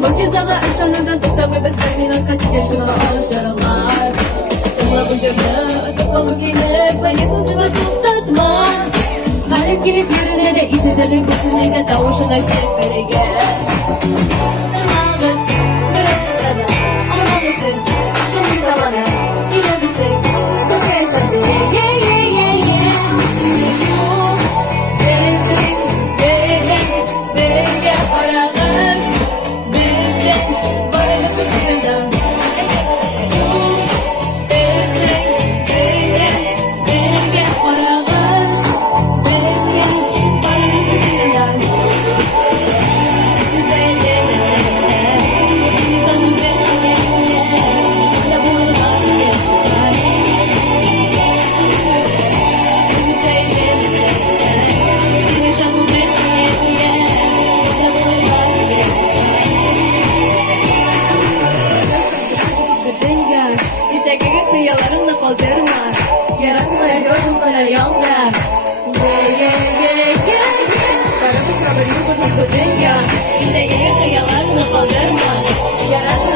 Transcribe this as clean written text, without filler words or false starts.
Mucizeler ışınlardan tutar ve besbelliğine kaçırıcına alışırlar. Tıkla bu cırdı, tıkla bu giyinir, sayısız ve tuttatma. Galip girip yürüne de işitilir, bütünlüğüne tavuşuna şeriflerige. Nalgız, bırakırsa da, anlamalısız, şimdi zamanı, ile bizlik, bu yaşasın, yeah, yeah, yeah, yeah. Senizlik, böyle, böyle aranız. Kıyılarımda kaldırma, yaratmaya gördüm kadar yalnız. Yeah, yeah, yeah, yeah. Karımı kalır yıkılır bu dünya. Bir de kıyılarımda kaldırma, yaratmaya